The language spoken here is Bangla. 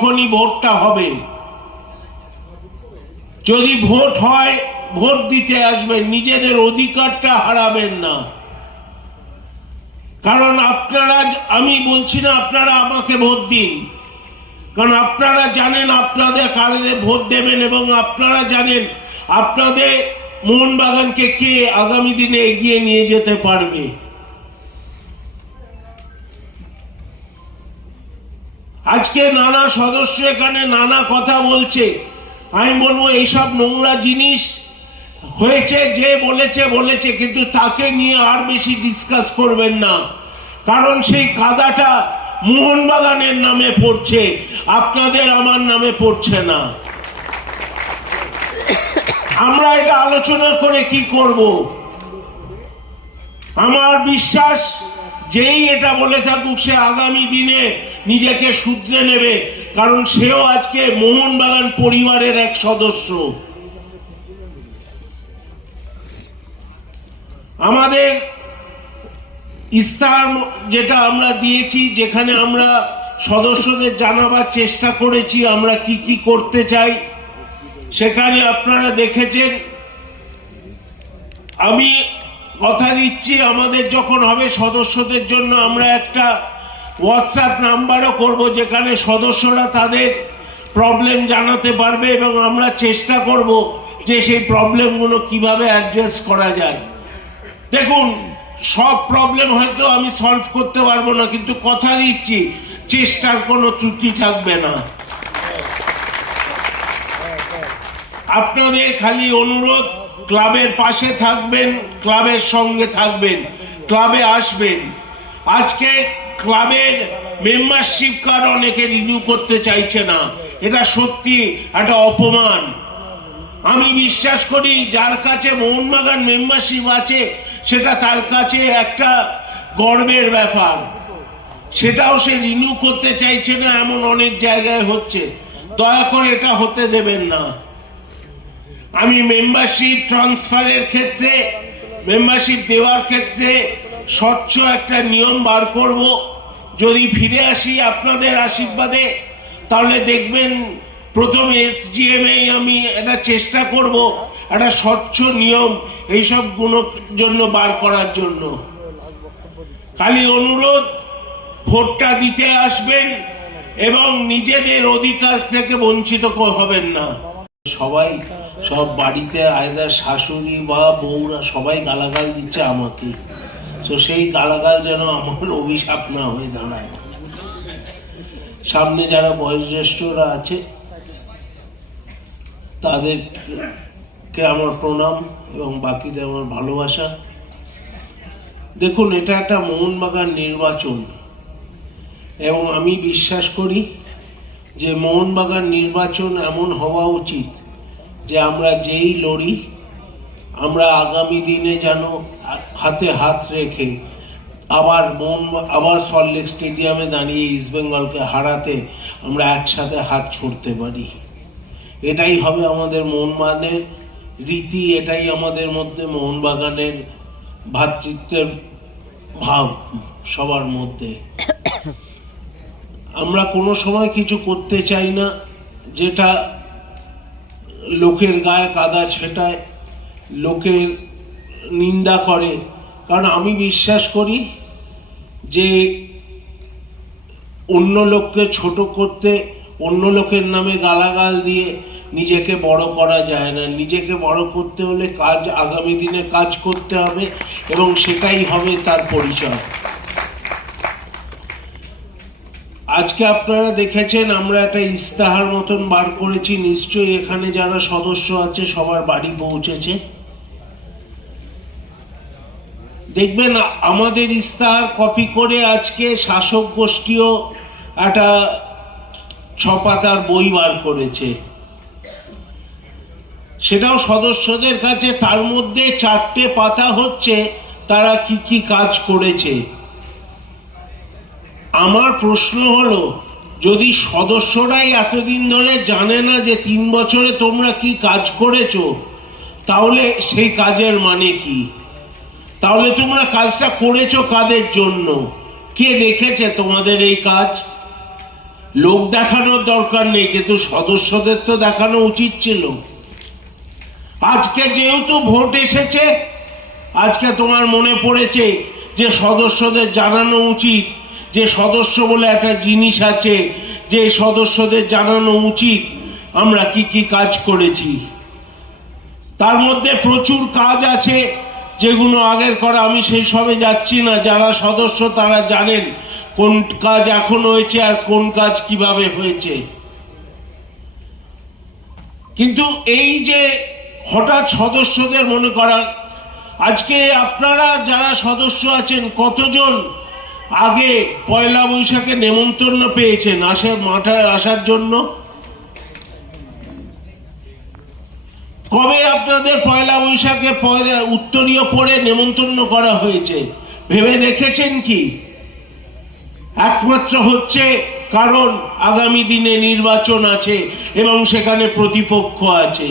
তখনই ভোটটা হবে। যদি ভোট হয়, ভোট দিতে আসবেন, নিজেদের অধিকারটা হারাবেন না। কারণ আপনারা আমি বলছি না আপনারা আমাকে ভোট দিন। কারণ আপনারা জানেন আপনাদের কারে ভোট দেবেন এবং আপনারা জানেন আপনাদের মোহনবাগানকে কে আগামী দিনে এগিয়ে নিয়ে যেতে পারবে। আজকে নানা সদস্য এখানে নানা কথা বলছে। আমি বলব, এইসব নোংরা জিনিস হয়েছে, যে বলেছে বলেছে, কিন্তু তাকে নিয়ে আর বেশি ডিসকাস করবেন না। কারণ সেই কাদাটা মোহনবাগানের নামে পড়ছে, আপনাদের আমার নামে পড়ছে না। আমরা এটা আলোচনা করে কি করব? আমার বিশ্বাস, যেই এটা বলে থাকুক, সে আগামী দিনে নিজেকে শুধরে নেবে, কারণ সেও আজকে মোহনবাগান পরিবারের এক সদস্য। আমাদের ইস্তাহার যেটা আমরা দিয়েছি, যেখানে আমরা সদস্যদের জানাবার চেষ্টা করেছি, আমরা কি কি করতে চাই, সেখানে আপনারা দেখেছেন। আমি কথা দিচ্ছি, আমাদের যখন হবে সদস্যদের জন্য আমরা একটা হোয়াটসঅ্যাপ নাম্বারও করব, যেখানে সদস্যরা তাদের প্রবলেম জানাতে পারবে এবং আমরা চেষ্টা করব যে সেই প্রবলেমগুলো কীভাবে অ্যাড্রেস করা যায়। দেখুন, সব প্রবলেম হয়তো আমি সলভ করতে পারব না, কিন্তু কথা দিচ্ছি, চেষ্টার কোনো ত্রুটি থাকবে না। আপনাদের খালি অনুরোধ, ক্লাবের পাশে থাকবেন, ক্লাবের সঙ্গে থাকবেন, ক্লাবে আসবেন। আজকে ক্লাবের মেম্বারশিপ কার্ড অনেকে রিনিউ করতে চাইছে না। এটা সত্যি একটা অপমান। আমি বিশ্বাস করি, যার কাছে মোহনবাগান মেম্বারশিপ আছে, সেটা তার কাছে একটা গর্বের ব্যাপার। সেটাও সে রিনিউ করতে চাইছে না, এমন অনেক জায়গায় হচ্ছে। দয়া করে এটা হতে দেবেন না। আমি মেম্বারশিপ ট্রান্সফারের ক্ষেত্রে মেম্বারশিপ দেওয়ার ক্ষেত্রে স্বচ্ছ একটা নিয়ম বার করব। যদি ফিরে আসি আপনাদের আশীর্বাদে, তাহলে দেখবেন প্রথম এসজিএম এই আমি একটা চেষ্টা করব, একটা স্বচ্ছ নিয়ম এইসবগুলোর জন্য বার করার জন্য। খালি অনুরোধ, ভোটটা দিতে আসবেন এবং নিজেদের অধিকার থেকে বঞ্চিত হবেন না। সবাই, সব বাড়িতে আয়দার শাশুড়ি বা বউরা সবাই গালাগাল দিচ্ছে আমাকে। তো সেই গালাগাল যেন আমার অভিশাপ না হয়ে দাঁড়ায়। সামনে যারা বয়োজ্যেষ্ঠরা আছে, তাদেরকে আমার প্রণাম এবং বাকিদের আমার ভালোবাসা। দেখুন, এটা একটা মোহনবাগান নির্বাচন। এবং আমি বিশ্বাস করি যে মোহনবাগান নির্বাচন এমন হওয়া উচিত যে আমরা যেই লড়ি আমরা আগামী দিনে যেন হাতে হাত রেখে আবার মন আবার সল্টলেক স্টেডিয়ামে দাঁড়িয়ে ইস্টবেঙ্গলকে হারাতে আমরা একসাথে হাত ছুড়তে পারি। এটাই হবে আমাদের মোহনবাগানের রীতি, এটাই আমাদের মধ্যে মোহনবাগানের ভাতৃত্বের ভাব সবার মধ্যে। আমরা কোনো সময় কিছু করতে চাই না, যেটা লোকের গায়ে কাদা ছেটায় লোকের নিন্দা করে। কারণ আমি বিশ্বাস করি যে অন্য লোককে ছোট করতে, অন্য লোকের নামে গালাগাল দিয়ে নিজেকে বড় করা যায় না। নিজেকে বড় করতে হলে কাজ, আগামী দিনে কাজ করতে হবে এবং সেটাই হবে তার পরিচয়। আজকে আপনারা দেখেছেন, আমরা একটা ইস্তাহার মতন বার করেছি। নিশ্চয়ই এখানে যারা সদস্য আছে, সবার বাড়ি পৌঁছেছে। দেখবেন, আমাদের ইস্তাহার কপি করে আজকে শাসক গোষ্ঠীও একটা ছপাতার বই বার করেছে। সেটাও সদস্যদের কাছে, তার মধ্যে চারটে পাতা হচ্ছে, তারা কি কি কাজ করেছে। আমার প্রশ্ন হলো, যদি সদস্যরাই এতদিন ধরে জানে না যে তিন বছরে তোমরা কি কাজ করেছ, তাহলে সেই কাজের মানে কি? তাহলে তোমরা কাজটা করেছ কাদের জন্য? কে দেখেছে তোমাদের এই কাজ? লোক দেখানোর দরকার নেই, কিন্তু সদস্যদের তো দেখানো উচিত ছিল। আজকে যেহেতু ভোট এসেছে, আজকে তোমার মনে পড়েছে যে সদস্যদের জানানো উচিত, যে সদস্য বলে একটা জিনিস আছে, যে সদস্যদের জানানো উচিত, আমরা কি কি কাজ করেছি। তার মধ্যে প্রচুর কাজ আছে যেগুলো আগের করা আমি সেই সবে যাচ্ছি না, যারা সদস্য তারা জানেন কোন কাজ এখন হয়েছে আর কোন কাজ কীভাবে হয়েছে। কিন্তু এই যে হঠাৎ সদস্যদের মনে করা, আজকে আপনারা যারা সদস্য আছেন, কতজন আগে পয়লা বৈশাখে নেমন্তন্ন পেয়েছেন আসার মাঠায় আসার জন্য? কবে আপনাদের পয়লা বৈশাখে পয়লা উত্তরীয় পড়ে নেমন্তন্ন করা হয়েছে? ভেবে দেখেছেন কি? একমাত্র হচ্ছে কারণ আগামী দিনে নির্বাচন আছে এবং সেখানে প্রতিপক্ষ আছে।